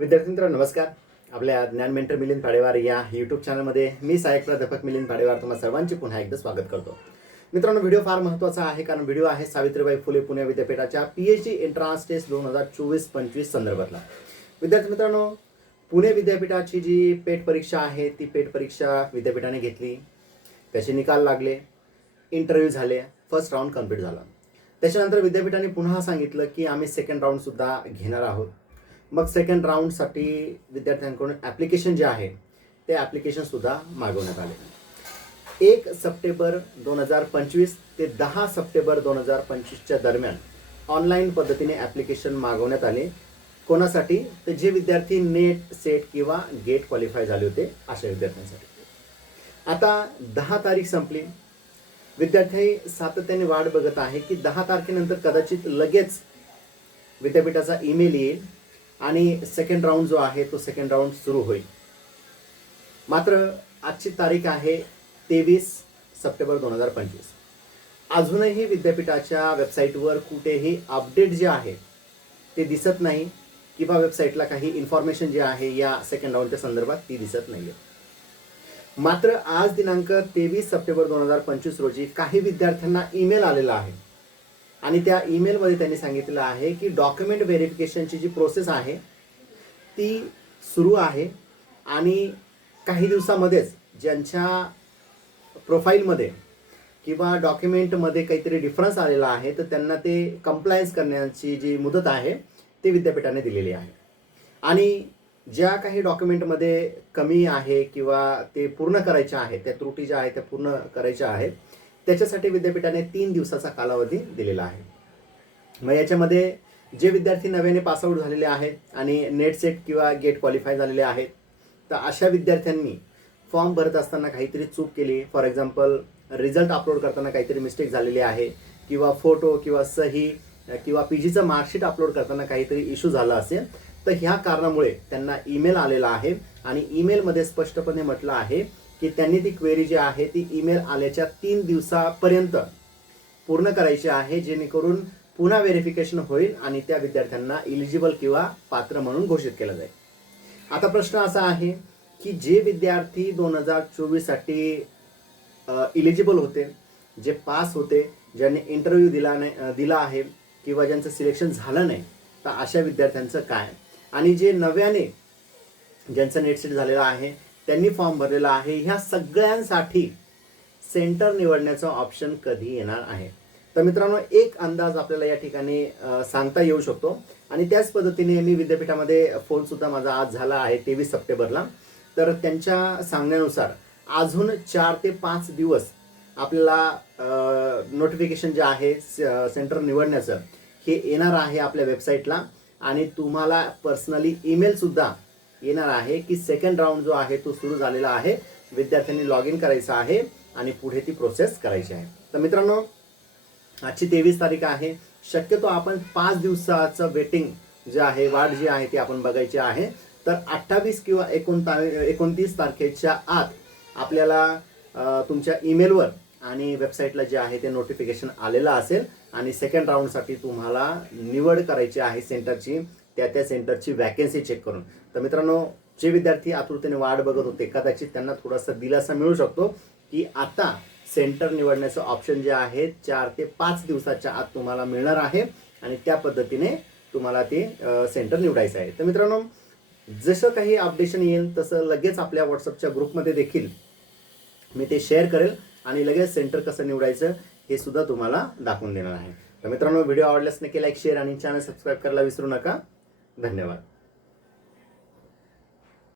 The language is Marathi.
विद्यार्थी मित्रांनो नमस्कार. आपल्या ज्ञान मेंटर मिलिंद पाडेवार या यूट्यूब चॅनलमध्ये मी सहाय्यक प्राध्यापक मिलिंद पाडेवार तुम्हाला सर्वांचे पुन्हा एकदा स्वागत करतो. मित्रांनो व्हिडिओ फार महत्त्वाचा आहे कारण व्हिडिओ आहे सावित्रीबाई फुले पुणे विद्यापीठाच्या P H D entrance test दोन हजार चोवीस पंचवीस संदर्भातला. विद्यार्थी मित्रांनो पुणे विद्यापीठाची जी पेट परीक्षा आहे ती पेट परीक्षा विद्यापीठाने घेतली. त्याचे निकाल लागले. इंटरव्ह्यू झाले. फर्स्ट राऊंड कंप्लीट झाला. त्याच्यानंतर विद्यापीठाने पुन्हा सांगितलं की आम्ही सेकंड राऊंडसुद्धा घेणार आहोत. मग सेकंड राऊंडसाठी विद्यार्थ्यांकडून ॲप्लिकेशन जे आहे ते ॲप्लिकेशनसुद्धा मागवण्यात आले. एक सप्टेंबर दोन हजार पंचवीस ते दहा सप्टेंबर दोन हजार पंचवीसच्या दरम्यान ऑनलाईन पद्धतीने ॲप्लिकेशन मागवण्यात आले. कोणासाठी? तर जे विद्यार्थी नेट सेट किंवा गेट क्वालिफाय झाले होते अशा विद्यार्थ्यांसाठी. आता दहा तारीख संपली. विद्यार्थी सातत्याने वाट बघत आहे की दहा तारखेनंतर कदाचित लगेच विद्यापीठाचा ईमेल येईल. आणि सेकंड राऊंड जो आहे तो सेकंड राऊंड सुरू होईल. मात्र आजची तारीख आहे तेवीस सप्टेंबर दोन हजार पंचवीस. अजूनही विद्यापीठाच्या वेबसाईटवर कुठेही अपडेट जे आहे ते दिसत नाही किंवा वेबसाईटला काही इन्फॉर्मेशन जे आहे या सेकंड राऊंडच्या संदर्भात ती दिसत नाही आहे मात्र आज दिनांक तेवीस सप्टेंबर दोन हजार पंचवीस रोजी काही विद्यार्थ्यांना ईमेल आलेला आहे. आणि त्या ईमेलमध्ये त्यांनी सांगितलेलं आहे की डॉक्युमेंट व्हेरिफिकेशनची जी प्रोसेस आहे ती सुरू आहे आणि काही दिवसामध्येच ज्यांच्या प्रोफाईलमध्ये किंवा डॉक्युमेंटमध्ये काहीतरी डिफरन्स आलेला आहे तर त्यांना ते कंप्लायन्स करण्याची जी मुदत आहे ते विद्यापीठाने दिलेली आहे. आणि ज्या काही डॉक्युमेंटमध्ये कमी आहे किंवा ते पूर्ण करायच्या आहेत त्या त्रुटी ज्या आहेत त्या पूर्ण करायच्या आहेत त्याच्यासाठी विद्यापीठाने तीन दिवसाचा कालावधी दिलेला आहे. मग याच्यामध्ये जे विद्यार्थी नव्याने पासआउट झालेले आहेत आणि नेट सेट किंवा गेट क्वालिफाय झालेले आहेत तर अशा विद्यार्थ्यांनी फॉर्म भरत असताना काहीतरी चूक केली. फॉर एक्झाम्पल रिझल्ट अपलोड करताना काहीतरी मिस्टेक झालेली आहे किंवा फोटो किंवा सही किंवा पी जीचं मार्कशीट अपलोड करताना काहीतरी इश्यू झाला असेल तर ह्या कारणामुळे त्यांना ईमेल आलेला आहे आणि ईमेलमध्ये स्पष्टपणे म्हटलं आहे की त्यांनी ती क्वेरी जी आहे ती ईमेल आल्याच्या तीन दिवसापर्यंत पूर्ण करायची आहे जेणेकरून पुन्हा व्हेरिफिकेशन होईल आणि त्या विद्यार्थ्यांना इलिजिबल किंवा पात्र म्हणून घोषित केलं जाईल. आता प्रश्न असा आहे की जे विद्यार्थी दोन हजार चोवीससाठी इलिजिबल होते जे पास होते ज्यांनी इंटरव्ह्यू दिला नाही दिला आहे किंवा ज्यांचं सिलेक्शन झालं नाही तर अशा विद्यार्थ्यांचं काय? आणि जे नव्याने ज्यांचं नेट सेट झालेलं आहे त्यांनी फॉर्म भरलेला आहे. ह्या सगळ्यांसाठी सेंटर निवडण्याचं ऑप्शन कधी येणार आहे? तर मित्रांनो एक अंदाज आपल्याला या ठिकाणी सांगता येऊ शकतो. आणि त्याच पद्धतीने मी विद्यापीठामध्ये फोनसुद्धा माझा आज झाला आहे तेवीस सप्टेंबरला. तर त्यांच्या सांगण्यानुसार अजून चार ते पाच दिवस आपल्याला नोटिफिकेशन जे आहे स- सेंटर निवडण्याचं हे येणार आहे आपल्या वेबसाईटला आणि तुम्हाला पर्सनली ईमेलसुद्धा येणार आहे की सेकंड राऊंड जो आहे तो सुरू झालेला आहे. विद्यार्थ्यांनी लॉग इन करायचं आहे आणि पुढे ती प्रोसेस करायची आहे. तर मित्रांनो आजची तेवीस तारीख आहे. शक्यतो आपण पाच दिवसाचं वेटिंग जे आहे वाट जी आहे ती आपण बघायची आहे. तर अठ्ठावीस किंवा एकोणता एकोणतीस तारखेच्या आत आपल्याला तुमच्या ईमेलवर आणि वेबसाईटला जे आहे ते नोटिफिकेशन आलेलं असेल. आणि सेकंड राऊंडसाठी तुम्हाला निवड करायची आहे सेंटरची त्या त्या सेंटरची वॅकन्सी चेक करून. तर मित्रांनो जे विद्यार्थी आतुरतेने वाट बघत होते कदाचित त्यांना थोडासा दिलासा मिळू शकतो की आता सेंटर निवडण्याचं ऑप्शन जे आहे चार ते पाच दिवसाच्या आत तुम्हाला मिळणार आहे आणि त्या पद्धतीने तुम्हाला ते सेंटर निवडायचं आहे. तर मित्रांनो जसं काही अपडेशन येईल तसं लगेच आपल्या व्हॉट्सअपच्या ग्रुपमध्ये देखील मी ते शेअर करेल आणि लगेच सेंटर कसं निवडायचं हे सुद्धा तुम्हाला दाखवून देणार आहे. तर मित्रांनो व्हिडिओ आवडल्यास नक्की लाईक शेअर आणि चॅनल सबस्क्राईब करायला विसरू नका. धन्यवाद.